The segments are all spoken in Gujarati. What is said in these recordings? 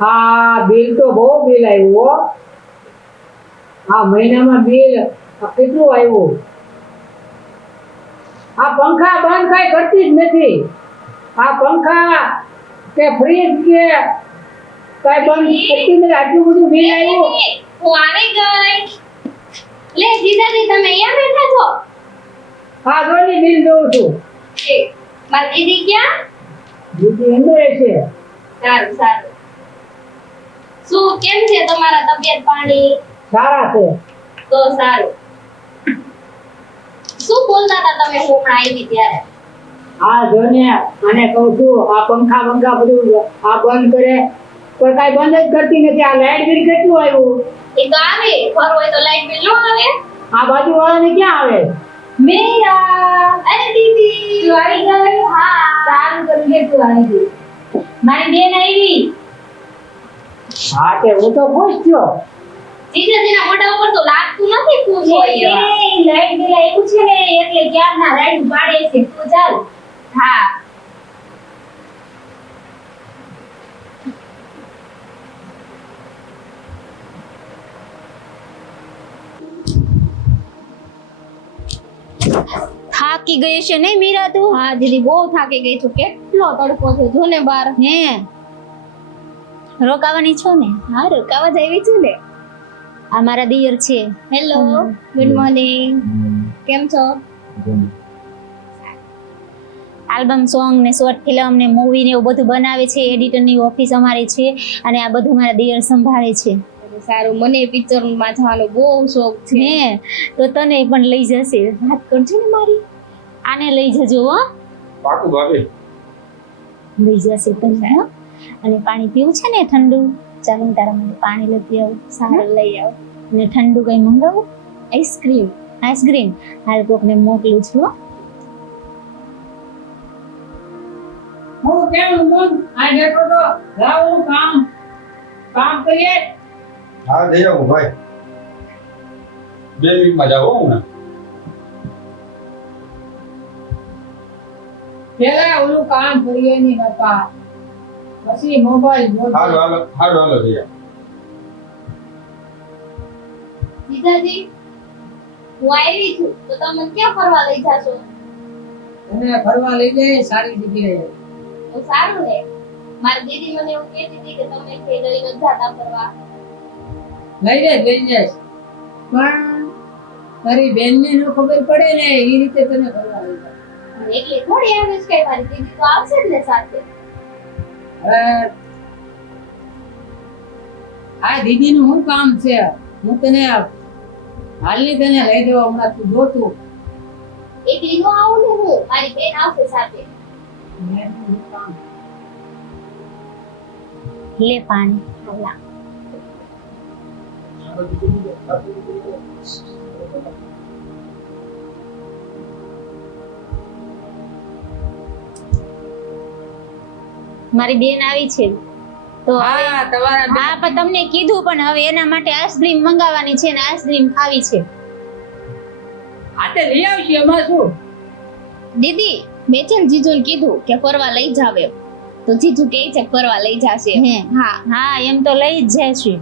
આ બિલ તો બહુ બિલ આવ્યું હો. આ મહિનામાં બિલ આ કેટલું આવ્યું? આ પંખા બંધ કઈ કરતી જ નથી. આ પંખા કે ફ્રીજ કે કઈ બંધ કરતી નથી. આટલું બધું બિલ આવ્યું? હું આવી ગઈ લે જીજાજી તમે અહીંયા બેઠા છો? હા જોની બિલ જોઉં છું. મારી દીદી ક્યાં? દીદી અંદર છે. સારું સારું. શું કેમ છે તમારા તબિયત પાણી? સારા છે. તો સારું. શું બોલતા હતા તમે હું હમણાં આવી ત્યારે? આ જોને મને કહું છું આ પંખા પંખા બધું આ બંધ કરે. પણ કઈ બંધ જ કરતી નથી. આ લાઈટ બિલ કેટલું આવ્યું? એ તો આવે. ઘર હોય તો લાઈટ બિલ નો આવે. આ બાજુ વાળાને ક્યાં આવે? મેરા. અરે દીદી તું આવી ગઈ હા સારું કર્યું તું આવી ગઈ. મારી બેન આવી. હા કે હું તો ખુશ થયો. જીજાજીના મોઢા ઉપર તો લાગતું નથી ખુશ હોય લાઈટ બિલ એવું છે ને એટલે ક્યારના રાઈડ પાડે છે તું ચાલ. હા. થાકી ગઈ છે નહીં મીરા તું હા દીદી બહુ થાકી ગઈ છું. કેટલો તડકો છે? જો ને બાર. હે. રોકાવાની છો ને? હા રોકાવા જઈ છું ને. આ મારા દિયર છે. હેલો ગુડ મોર્નિંગ કેમ છો? આલ્બમ સોંગ ને શોર્ટ ફિલ્મ ને મૂવી ને એવું બધું બનાવે છે એડિટરની ઓફિસ અમારી છે અને આ બધું મારા દિયર સંભાળે છે. સારું મને પિક્ચરમાં જવાનો બહુ શોખ છે. ને તો તને પણ લઈ જશે. વાત કરજો ને મારી. આને લઈ જજો હો. પાકું ભાભી. લઈ જશે તને હો. અને પાણી પીવું છે ને ઠંડુ? ચાલો હું તારા માટે પાણી લઈ આવું સારું લઈ આવું. અને ઠંડુ કઈ મંગાવું? આઈસ્ક્રીમ આઈસ્ક્રીમ હાલ કોકને મોકલું છું હું. કેમ હું આ બેઠો તો લાવું કામ. કામ કરીએ? હા જઈ આવું ભાઈ. બે મિનિટમાં જાઓ હું ને. પેલા ઓલું કામ કરીએ ની બાપા. પછી મોબાઈલ હાલો હાલો હાલો હાલો જઈ આવો જીજાજી હું આવી છું તો તમે ક્યાં ફરવા લઈ જાશો? તમે ફરવા લઈ જાય સારી જગ્યાએ. તો સારું ને મારી દીદી મને એવું કહેતી હતી કે તમે કે લઈ ન જાતા ફરવા. લઈ જાય લઈ જાય. પણ તારી બેનને નો ખબર પડે ને એ રીતે તને ફરવા લઈ જાય એટલે થોડી આવે છે કે મારી દીદી તો આવશે જ ને સાથે. હવે આ દીદીનું શું કામ છે? હું તને હાલની તને લઈ જવા હમણાં તું જોતું એક લીનો આવું ને હું મારી બેન આવશે સાથે. લે પાણી હાલા મારી બેન આવી છે. તો હા તમારા બેન- હા પણ તમને કીધું પણ હવે એના માટે આઈસ્ક્રીમ મંગાવવાની છે ને આઈસ્ક્રીમ ખાવી છે. આતે લઈ આવશે એમાં શું? દીદી મેં છે જીજુને કીધું કે ફરવા લઈ જાવે. તો જીજુ કહે છે કે ફરવા લઈ જાશે. હે. હા. હા એમ તો લઈ જ જશે.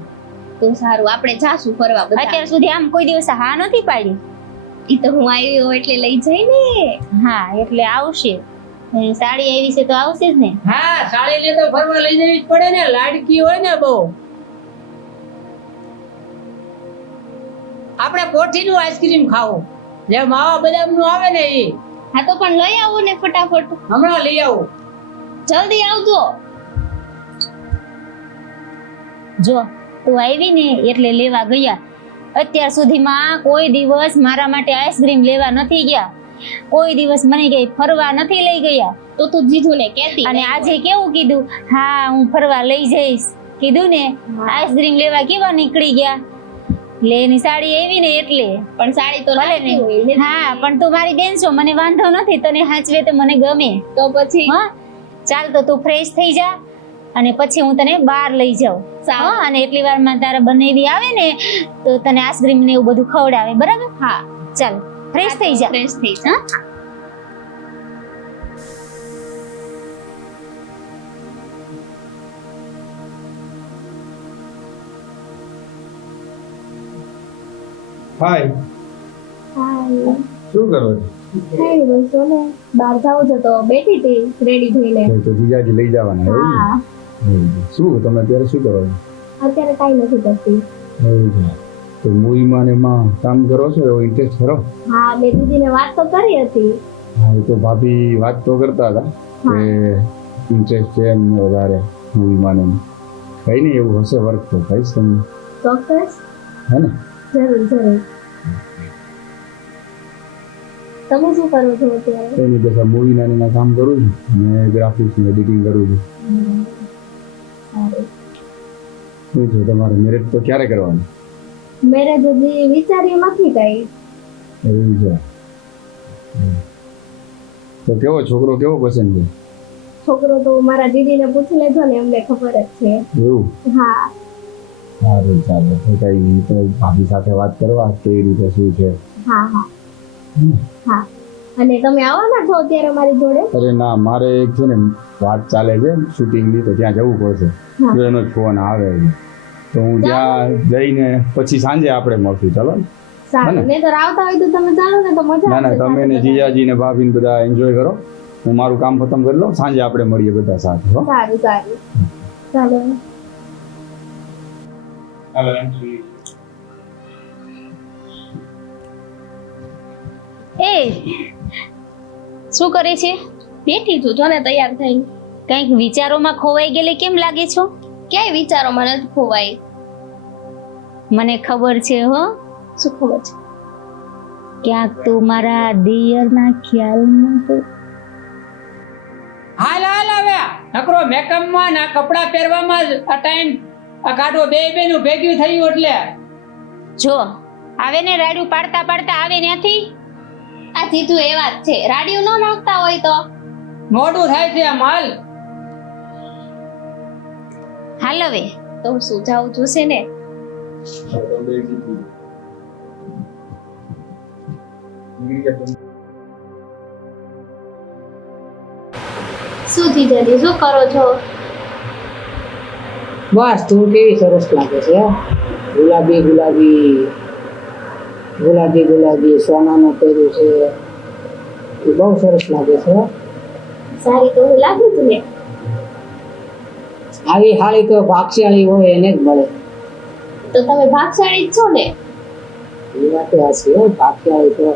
તો સારું આપણે જાશું ફરવા બધા. અત્યાર સુધી આમ કોઈ દિવસ હા નથી પાડી? ઈ તો હું આવી હોઉં એટલે લઈ જઈ ને હા એટલે આવશે. સાડી આવી છે તો આવશે જ ને? હા સાડી લે તો ફરવા લઈ જવી જ પડે ને. લાડકી હોય ને બહુ. આપણે કોઠીનું આઈસ્ક્રીમ ખાવું. જે માવા બદામનું આવે ને એ હા તો પણ લઈ આવો ને ફટાફટ. હમણાં લઈ આવું. જલ્દી આવજો. જો તું આવી ને એટલે લેવા ગયા. અત્યાર સુધીમાં કોઈ દિવસ મારા માટે આઈસ્ક્રીમ લેવા નથી ગયા. કોઈ દિવસ મને કઈ ફરવા નથી લઈ ગયા. તો તું જીજુને કહેતી અને આજે કેવું કીધું? હા હું ફરવા લઈ જઈશ. કીધું ને આઈસ્ક્રીમ લેવા કેવા નીકળી ગયા? લે એની સાડી આવી ને એટલે. પણ સાડી તો ભલે ને. હા પણ તું મારી બેન છો મને વાંધો નથી તને હાચવે તો મને ગમે. તો પછી? હા ચાલ તો તું ફ્રેશ થઈ જા અને પછી હું તને બહાર લઈ જાઉં. સારું. હા અને એટલી વારમાં તારા બનેવી આવે ને તો તને આઈસ્ક્રીમ ને એવું બધું ખવડાવે બરાબર? હા. ચાલ. ફ્રેશ થઈ જા. ફ્રેશ થઈ જા હાય શું કરો છો? જાવ છો તો બેઠી હતી રેડી થઈને તો જીજાજી લઈ જવાના હા. શું તમે અત્યારે શું કરો અત્યારે કાઈ નથી કરતી. તો મૂવીમાં ને એમાં કામ કરો છો એવો ઇન્ટરેસ્ટ ખરો હા મેં દીદીને વાત તો કરી હતી. હા એ તો ભાભી વાત તો કરતા હતા કે ઇન્ટરેસ્ટ છે એમને વધારે મૂવીમાં ને એમ. કઈ નહીં એવું હશે વર્ક તો કહીશ તમને. ચોક્કસ. હે ને? જરૂર જરૂર. તમે શું કરો છો અત્યારે? એની પાસે મૂવી નાની કામ કરું છું. ને ગ્રાફિક્સ ને એડિટિંગ કરું છું. શું છે તમારે મેરેજ તો ક્યારે કરવાનું? મેરેજ હજી વિચાર્યું નથી કઈ. એવું છે. તો કેવો છોકરો કેવો પસંદ છે? છોકરો તો મારા દીદીને પૂછી લેજો ને એમને ખબર જ છે. એવું? હા. સારું ચાલો તો કઈ તો ભાભી સાથે વાત કરવા? કેવી રીતે શું છે? હા હા. હા. અને તમે આવવાના છો અત્યારે મારી જોડે. અરે ના મારે એક છે ને વાત ચાલે છે શૂટિંગની તો ત્યાં જવું પડશે. એનો ફોન આવે. છે તો હું ત્યાં જઈને પછી સાંજે આપણે મળશું ચાલો? ને? સારું. હને? નહીં તો આવતા હોય તો તમે ચાલો ને તો મજા ના ના તમે ને જીજાજી ને ભાભી ને બધા એન્જોય કરો. હું મારું કામ ખતમ કરી લઉં સાંજે આપણે મળીએ બધા સાથે હો. સારું સારું. ચાલો. એ શું કરે છે? બેઠી છું જો ને તૈયાર થઈ કંઈક વિચારોમાં ખોવાઈ ગયેલી કેમ લાગે છો? ક્યાંય વિચારોમાં નથી ખોવાય? મને ખબર છે હો. શું ખબર છે? ક્યાંક તું મારા દિયરના ખ્યાલમાં તો હાલ હાલ હવે. નકરો મેકઅપમાં ના કપડાં પહેરવામાં જ આ ટાઈમ આ કાઢો બે બેનું ભેગ્યું થયું એટલે. જો આવે ને રાડ્યું પાડતા પાડતા આવે ત્યાંથી આ સીધું એવા વાત છે. રાડ્યું ન નાખતા હોય તો? મોડું થાય છે આ હાલ. હાલ હવે. તો હું જાવું જોશે ને? શું જીજાજી શું કરો છો? બસ તું કેવી સરસ લાગે છે ગુલાબી ગુલાબી ગુલાબી ગુલાબી સોનાનું પહેર્યું છે. એ બહુ સરસ લાગે છે સારી તો લાગુ ને? આવી હાળી તો ભાગશાળી હોય એને જ મળે. તો તમે ભાગશાળી જ છો ને? એ વાત હશે હો ભાગશાળી તો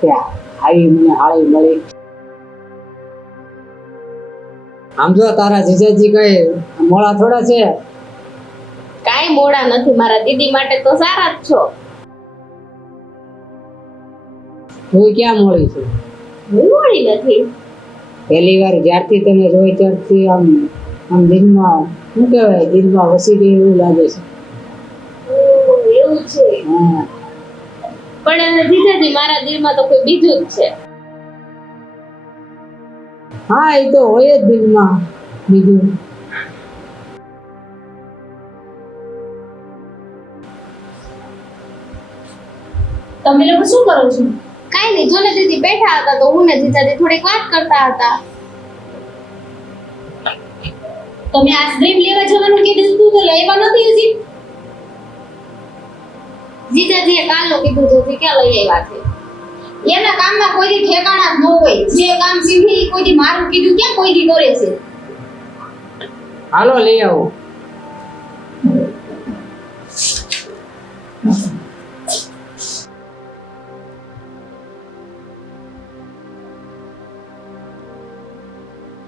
ત્યાં આવી મને હાળી મળી. આમ જો તારા જીજાજી કઈ મોળા થોડા છે? કાઈ મોડા નથી મારા દીદી માટે તો સારા જ છો. તું ક્યાં મોળી છે? હું મોડી નથી. પહેલી વાર જ્યારથી તને જોઈ ત્યારથી આમ આમ દિલમાં શું કહેવાય દિલમાં વસી ગઈ એવું લાગે છે. એવું છે. પણ જીજાજી મારા દિલમાં તો કોઈ બીજું જ છે. હા એ તો હોય જ દિલમાં બીજું. તમે લોકો શું કરો છો? કાઈ નહીં જો ને દીદી બેઠા હતા તો હું ને જીજાજી થોડીક વાત કરતા હતા. તમે આઈસ્ક્રીમ લેવા જવાનું કીધું? તું તો લેવા નથી હજી. જીજાજીએ કાલનું કીધું છે કે ક્યાં લઈ આવ્યા છે? એના કામમાં કોઈ ઠેકાણા જ ન હોય. જે કામ સીધી કોઈ મારું કીધું ક્યાં કોઈ કરે છે? હાલો લઈ આવો.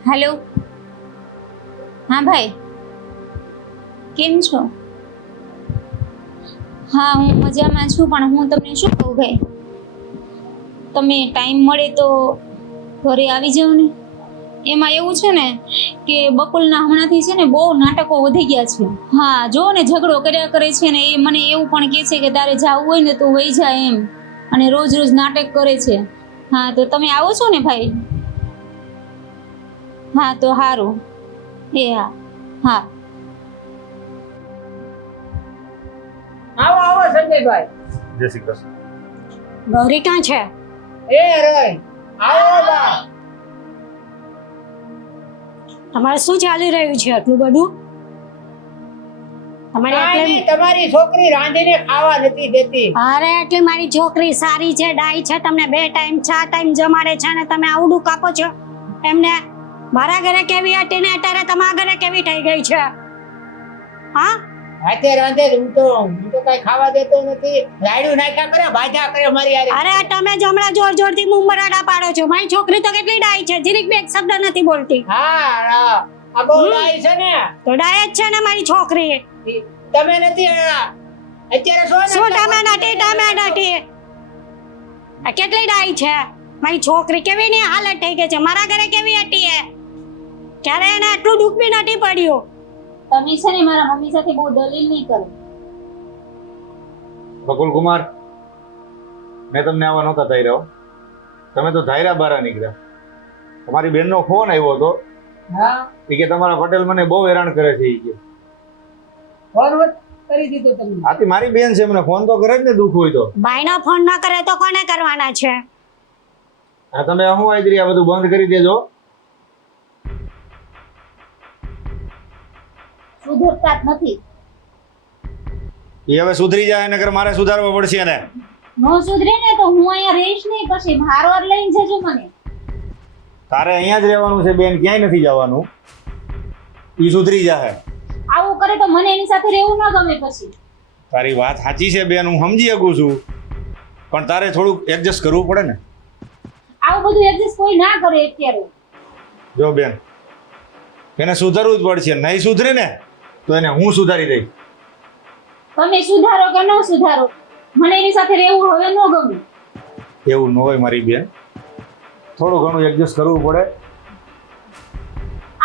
હાલો હા ભાઈ. કેમ છો? હા, હું મજામાં છું, પણ હું તમને શું કહું ભાઈ? તમે ટાઈમ મળે તો ઘરે આવી જાઓ ને. એમાં એવું છે ને કે બકુલના હમણાંથી છે ને બહુ નાટકો વધી ગયા છે. હા, જો ને ઝઘડો કર્યા કરે છે ને એ મને એવું પણ કહે છે કે તારે જવું હોય ને તું વહી જા એમ. અને રોજ રોજ નાટક કરે છે. હા, તો તમે આવો છો ને ભાઈ? હા, તો સારું એ હા. હા. આવો આવો સંજયભાઈ. જય શ્રી કૃષ્ણ. ગૌરી ક્યાં છે? એ રે આવો બા. તમારે શું ચાલી રહ્યું છે આટલું બધું? તમારી તમારી છોકરી રાંધીને ખાવા નથી દેતી. અરે એટલે મારી છોકરી સારી છે ડાઈ છે તમને બે ટાઈમ ચાર ટાઈમ જમાડે છે અને તમે આવડું કાપો છો? એમને મારા ઘરે કેવી હતી ને અત્યારે તમારા ઘરે કેવી થઈ ગઈ છે? હા? હાથે રાંધે હું તો હું તો કઈ ખાવા દેતો નથી. રાયડું નાખ્યા કરે ભાજા કરે મારી યાર અરે તમે જ હમણાં જોરથી મુંબરાડા પાડો છો. મારી છોકરી તો કેટલી ડાઈ છે જીરીક બે શબ્દ નથી બોલતી. હા આ બહુ ડાઈ છે ને. તો ડાય જ છે ને મારી છોકરી. તમે નથી અત્યારે શું શું તમે નથી તમે નથી આ કેટલી ડાઈ છે? મારી છોકરી કેવી ની હાલત થઈ ગઈ છે? મારા ઘરે કેવી હતી એ? ક્યારે એને આટલું દુઃખ બી નથી પડ્યું? તમે છે ને મારા મમ્મી સાથે બહુ દલીલ નહીં કરો. બકુલ કુમાર મેં તમને આવા નહોતા ધાર્યા હો. તમે તો ધાર્યા બારા નીકળ્યા. તમારી બેનનો ફોન આવ્યો હતો. હા. એ કે તમારા પટેલ મને બહુ હેરાન કરે છે ઈ કે. ફોરવર્ડ કરી દીધો તમને. આથી મારી બેન છે મને ફોન તો કરે જ ને દુઃખ હોય તો. ભાઈનો ફોન ન કરે તો કોને કરવાના છે? તમે હું આઈતરી આ બધું બંધ કરી દેજો. સુધરતા જ નથી. એ હવે સુધરી જાય નકર મારે સુધારવા પડશે એને. નો સુધરે ને તો હું અહીંયા રહીશ નહીં પછી મારવાર લઈને જજો મને. તારે અહીંયા જ રહેવાનું છે બેન ક્યાંય નથી જવાનું. એ સુધરી જાય આવું કરે તો મને એની સાથે રહેવું ના ગમે પછી. તારી વાત સાચી છે બેન હું સમજી શકું છું. પણ તારે થોડુંક એડજસ્ટ કરવું પડે ને. આવું બધું એડજસ્ટ કોઈ ના કરે અત્યારે. જો બેન એને સુધારવું જ પડશે. નહીં સુધરે ને તો એને હું સુધારી દઈશ? તમે સુધારો કે ન સુધારો? મને એની સાથે રહેવું હવે ન ગમે. એવું ન હોય મારી બેન. થોડું ઘણું એડજસ્ટ કરવું પડે.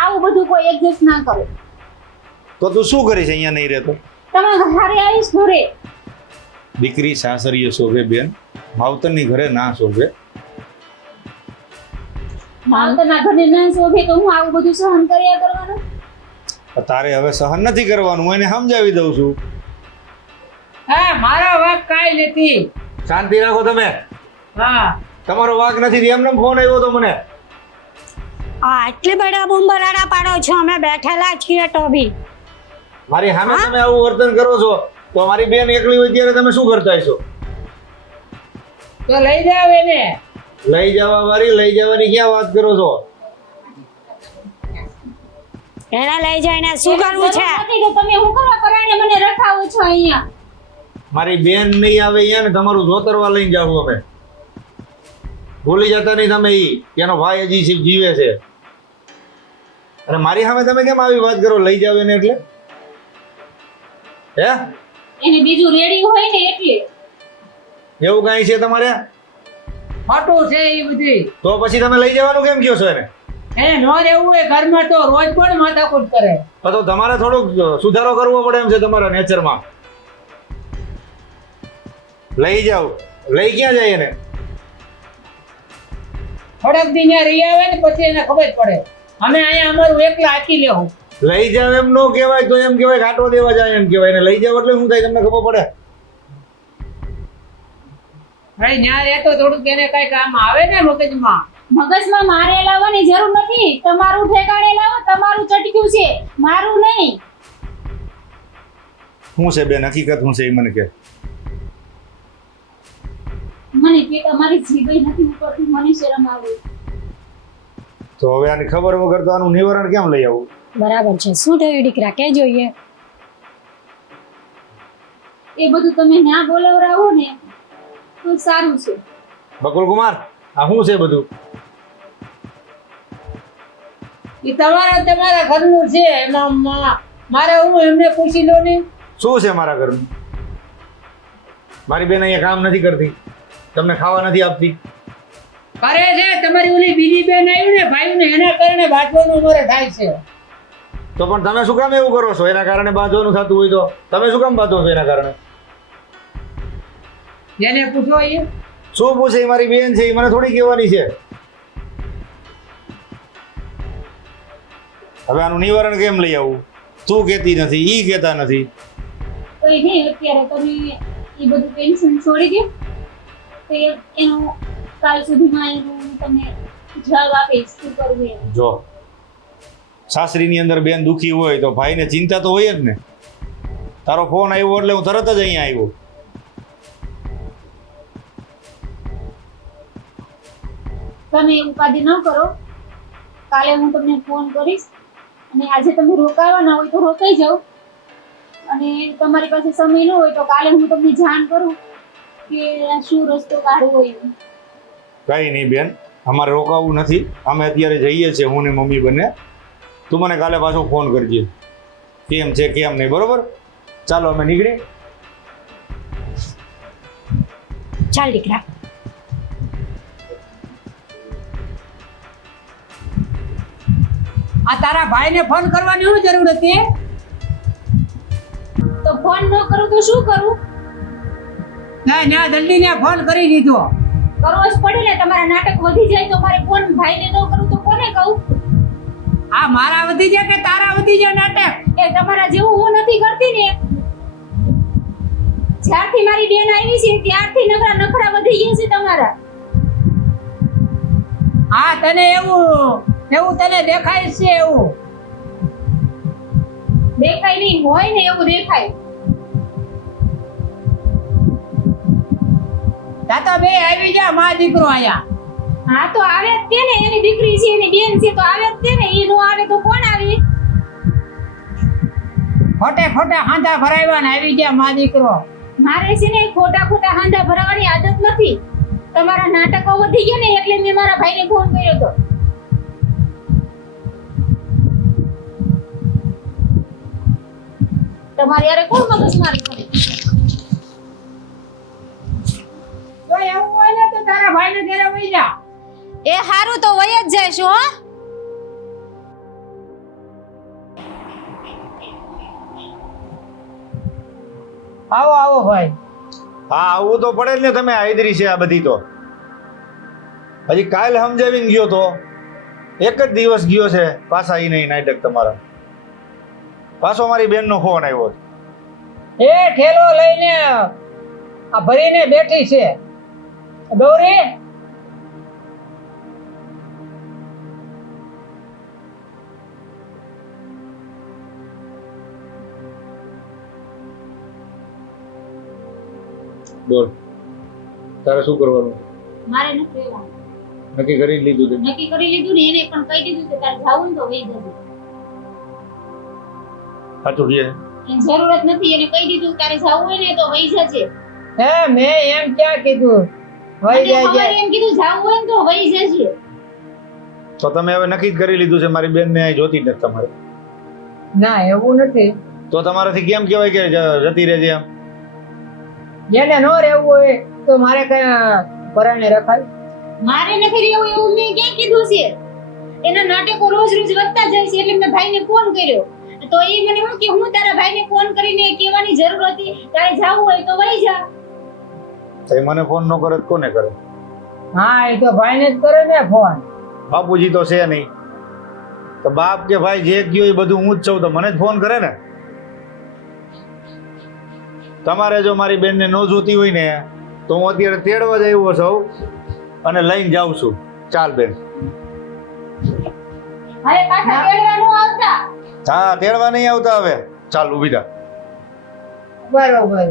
આવું બધું કોઈ એડજસ્ટ ના કરે. તો તું શું કરીશ અહીંયા નહીં રહેતો? તમે ઘરે આવીશ ઘરે. દીકરી સાસરીએ શોભે બેન. માવતરની ઘરે ના શોભે. માવતરના ઘરે ના શોભે તો હું આવું બધું સહન કર્યા કરવાનું? તારે હવે સહન નથી કરવાનું હું એને સમજાવી દઉં છું. હા મારો વાક કાંઈ નથી. શાંતિ રાખો તમે. હા. તમારો વાક નથી એમને ફોન આવ્યો તો મને. આ આટલી બડા બુંબરાડા પાડો છો અમે બેઠેલા છીએ તો બી. મારી સામે તમે આવું વર્તન કરો છો તો મારી બેન એકલી હોય ત્યારે તમે શું કરતા છો તો લઈ જાવ એને. લઈ જવા વાળી લઈ જવાની ક્યાં વાત કરો છો? એને લઈ જઈને શું કરવું છે. તમે હું કરવા પરાણે મને રખાવો છો અહીંયા? મારી બેન નહીં આવે અહીંયા ને તમારું જોતરવા લઈને જાવ અમે. ભૂલી જતા નહીં તમે ઈ એનો ભાઈ હજી જીવે છે. અને મારી સામે તમે કેમ આવી વાત કરો? લઈ જાવ એને એટલે. હે? એને બીજું રેડી હોય ને એટલે. એવું કાંઈ છે તમારે? ખોટું છે એ બધી. તો પછી તમે લઈ જવાનું કેમ કહો છો એને? એને નો રહેવું હોય ઘરમાં તો રોજ પણ માથાકૂટ કરે? તો તમારે થોડોક સુધારો કરવો પડે એમ છે તમારા નેચરમાં. લઈ જાઓ. લઈ ક્યાં જાય એને? થોડાક દી ત્યાં રહી આવે ને પછી એને ખબર પડે. અમે અહીંયા અમારું એકલા આખી લેવું. લઈ જાવ એમ નો કહેવાય તો એમ કહેવાય ઘાટો દેવા જાય એમ કહેવાય. એને લઈ જાવ એટલે શું થાય તમને ખબર પડે? ભાઈ ન્યા રહેતો થોડુંક એને કઈ કામ આવે ને મગજમાં. મગજમાં મારે લાવવાની જરૂર નથી. તમારું ઠેકાણે લાવો તમારું ચટક્યું છે. મારું નહીં. શું છે બેન? હકીકત શું છે એ મને કે મને કે તમારી જીભઈ નથી ઉપરથી મને શરમ આવે. તો હવે આની ખબર વગર તો આનું નિવારણ કેમ લઈ આવું? બરાબર છે. શું થયું દીકરા? કે જોઈએ એ બધું તમે ના બોલાવરાવો ને તો સારું છે. બકુલ કુમાર આ શું છે બધું? એ તમારા તમારા ઘરનું છે એમાં મારે હું એમને પૂછી લો ને? શું છે મારા ઘરનું? મારી બેન અહીંયા કામ નથી કરતી. તમને ખાવા નથી આપતી. કરે છે તમારી ઓલી બીજી બેન આવી ને ભાઈ ને એના કારણે બાટવાનું અમારે થાય છે. તો પણ તમે શું કામ એવું કરો છો? એના કારણે બાંધવાનું થતું હોય તો. તમે શું કામ બાંધો છો એના કારણે? જેને પૂછો એ. શું પૂછે મારી બેન છે? એ મને થોડી કહેવાની છે. હવે આનું નિવારણ કેમ લઈ આવું? તું કહેતી નથી ઈ કહેતા નથી. કઈ નહીં અત્યારે તમે એ બધું ટેન્શન છોડી દો તો એનો કાલ સુધીમાં એનો તમને જવાબ આપીશ શું કરવું જો સાસરીની અંદર બેન દુખી હોય તો ભાઈને ચિંતા તો હોય જ ને. તારો ફોન આવ્યો એટલે હું તરત જ અહીંયા આવ્યો. તમે ઉપાધિ ન કરો. કાલે હું તમને ફોન કરીશ. અને આજે તમે રોકાવાના હોય તો રોકાઈ જાઓ. અને તમારી પાસે સમય ન હોય તો કાલે હું તમને જાણ કરું કે શું રસ્તો કાઢવો હોય. કઈ નહીં બેન અમારે રોકાવું નથી. અમે અત્યારે જઈએ છીએ હું ને મમ્મી બંને. તું મને કાલે પાછો ફોન કરજે. કેમ છે કેમ નહીં બરોબર? ચાલો અમે નીકળી. ચાલ દીકરા. આ તારા ભાઈને ફોન કરવાની શું જરૂર હતી? તો ફોન ન કરું તો શું કરું? ના ના દંડીને ફોન કરી દીધો. કરવો જ પડે ને તમારા નાટક વધી જાય તો મારે ફોન ભાઈને ન કરું તો કોને કહું? આ મારા વધી જાય કે તારા વધી જાય નાટક? એ તમારા જેવું હું નથી કરતી ને. જ્યારથી મારી બેન આવી છે ત્યારથી નકરા નખરા વધી ગયા છે તમારા. હા તને એવું એવું તને દેખાય છે એવું? દેખાય નહીં હોય ને એવું દેખાય. તાતા બે આવી જા માં દીકરો આયા. હા તો આવે જ તે ને એની દીકરી છે એની બેન છે તો આવે જ તે ને એ નો આવે તો કોણ આવી? ખોટે ખોટે હાંધા ભરાવ્યા ને આવી જા માં દીકરો. મારે છે ને ખોટા ખોટા હાંધા ભરાવાની આદત નથી. તમારા નાટકો વધી ગયા ને એટલે મેં મારા ભાઈને ફોન કર્યો હતો તમારે યારે કોણ મગજ મારી કરે? તો એવું હોય ને તો તારા ભાઈને ઘરે વઈ જા. એ હારું તો વય જ જઈશું હો. આવો આવો ભાઈ. હા આવવું તો પડે જ ને તમે આયદરી છે આ બધી તો. હજી કાલ સમજાવીને ગયો તો. એક જ દિવસ ગયો છે પાછા એ નહીં નાટક તમારા. પાછો મારી બેનનો ફોન આવ્યો એ ઠેલો લઈને આ ભરીને બેઠી છે. ગૌરી? બોલ. તારે શું કરવાનું? મારે નથી રહેવાનું. નક્કી કરી લીધું તે નક્કી કરી લીધું ને એને પણ કહી દીધું કે તારે જાવું તો વહી સાચું કહે જરૂરત નથી એને કહી દીધું તારે જવું હોય ને તો વહી જજે. હે મેં એમ ક્યાં કીધું? વહી જજે. એમ કીધું જવું હોય ને તો વહી જજે. તો તમે હવે નક્કી જ કરી લીધું છે મારી બેનને અહીં જોતી નથી તમારે. ના એવું નથી. તો તમારાથી કેમ કહેવાય કે જતી રહેજે એમ? જેને ન રહેવું હોય તો મારે કઈ પરાણે રખાય? મારે નથી રહેવું એવું મેં ક્યાં કીધું છે? એના નાટકો રોજ રોજ વધતા જાય છે એટલે મેં ભાઈને ફોન કર્યો. તો એ મને હું કે હું તારા ભાઈને ફોન કરીને કહેવાની જરૂર હતી તારે જાવું હોય તો વહી જા. તો એ મને ફોન ન કરે તો કોને કરે? હા એ તો ભાઈને જ કરે ને ફોન બાપુજી તો છે નહીં. તો બાપ કે ભાઈ જે કયો એ બધું હું જ છું તો મને જ ફોન કરે ને? તમારે જો મારી બેનને ન જોતી હોય ને તો હું અત્યારે તેડવા જ આવ્યો છું અને લઈને જાઉં છું. ચાલ બેન. હવે પાછા તેડવાનું આવતા? હા તેડવા નહીં આવતા હવે. ચાલ ઊભી થા બરોબર.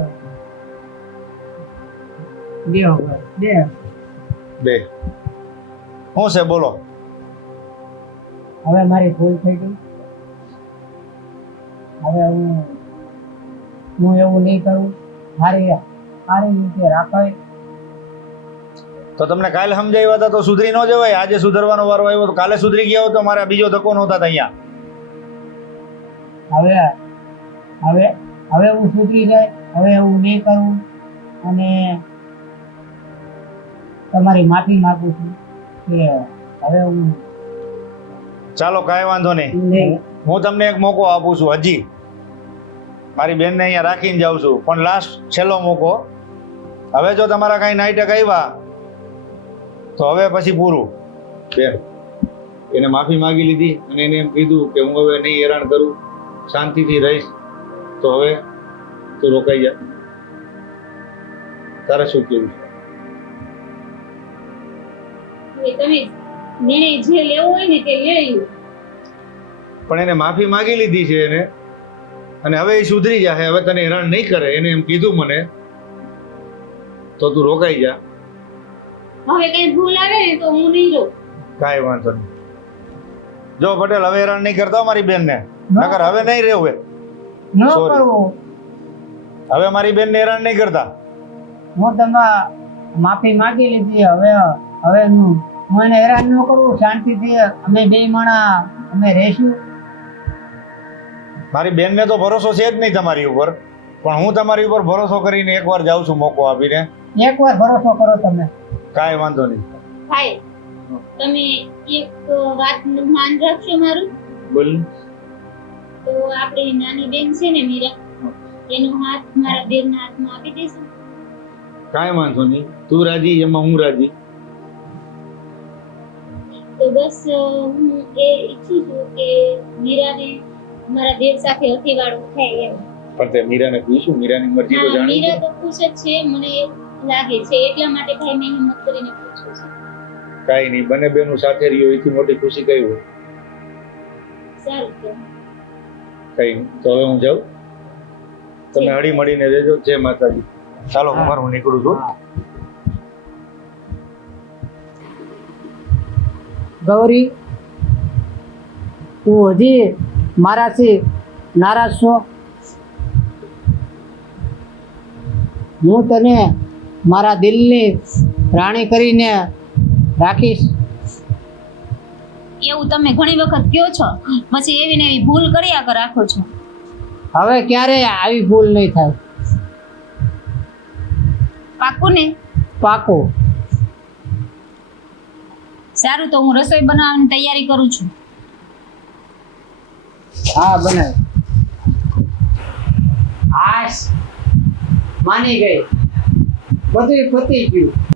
બે શું છે બોલો. હવે મારી ભૂલ થઈ ગઈ. હવે હું હું એવું નહીં કરું. મારી સારી રીતે રાખાય તો તમને કાલે સમજાવ્યા હતા તો સુધરી ન જવાય. આજે સુધરવાનો વારો આવ્યો તો કાલે સુધરી ગયા હોત તો મારે બીજો ધક્કો નહોતા અહીંયા હવે હવે હવે હું સુધરી જાય હવે હું નહીં કરું અને તમારી માફી માંગુ છું કે હવે હું ચાલો કાંઈ વાંધો નહીં. હું તમને એક મોકો આપું છું હજી. મારી બેનને અહીંયા રાખીને જાઉં છું પણ લાસ્ટ છેલ્લો મોકો. હવે જો તમારા કાંઈ નાઈટક આવ્યા તો હવે પછી પૂરું. બેન એને માફી માગી લીધી અને એને એમ કીધું કે હું હવે નહીં હેરાન કરું. શાંતિથી રહીશ તો હવે તું રોકાઈ જા. તારે શું કેવું છે? તમે નિર્ણય જે લેવો હોય ને તે લઈ પણ એને માફી માંગી લીધી છે એને. અને હવે એ સુધરી જાય હવે તને હેરાન નહીં કરે એને એમ કીધું મને. તો તું રોકાઈ જા. હવે કઈ ભૂલ આવે ને તો હું નહીં રહું કાંઈ વાંધો નહીં. જો પટેલ હવે હેરાન નહીં કરતા મારી બેનને. નકર હવે નહીં રહેવું ન કરવું હવે મારી બેનને હેરાન નહીં કરતા. હું તમે માફી માંગી લીધી. હવે હવે હું એને હેરાન ન કરું. શાંતિથી અમે બે માણા અમે રહેશું. મારી બેનને તો ભરોસો છે જ નહીં તમારી ઉપર. પણ હું તમારી ઉપર ભરોસો કરીને એકવાર જાઉં છું મોકો આપીને. એકવાર ભરોસો કરો તમે. કાંઈ વાંધો નહીં. ભાઈ તમે એક વાત માન રાખશો મારું? બોલ. આપણી નાની બેન છે ને મીરા એનો હાથ મારા બેનના હાથમાં આપી દેશું કાંઈ વાંધો નહીં. તું રાજી એમાં હું રાજી? તો બસ હું એ ઈચ્છું છું કે મીરાને મારા દેવ સાથે હથીવાળું થાય એમ. પણ તે મીરાને પૂછ્યું મીરાની મરજી તો જાણી મીરા તો ખુશ જ છે મને લાગે છે. એટલા માટે ભાઈ મેં હિંમત કરીને પૂછ્યું છે. કાઈ નહીં બંને બેનું સાથે રહ્યો એથી મોટી ખુશી કઈ હોય? સારું કઈ. તો હવે હું જાઉં. તમે. હળી મળીને રહેજો. જય માતાજી. ચાલો કુમાર હું. નીકળું છું. ગૌરી તું હજી મારાથી નારાજ છો? હું તને મારા દિલની રાણી કરીને રાખીશ. એવું તમે ઘણી વખત કહો છો. પછી એવી ને એવી ભૂલ કર્યા કર રાખો છો. હવે ક્યારે આવી ભૂલ નહીં થાય? પાકું ને પાકો સારું તો હું રસોઈ બનાવવાની તૈયારી કરું છું. હા બનાવ. આશ. માની ગઈ. બધું પતી ગયું.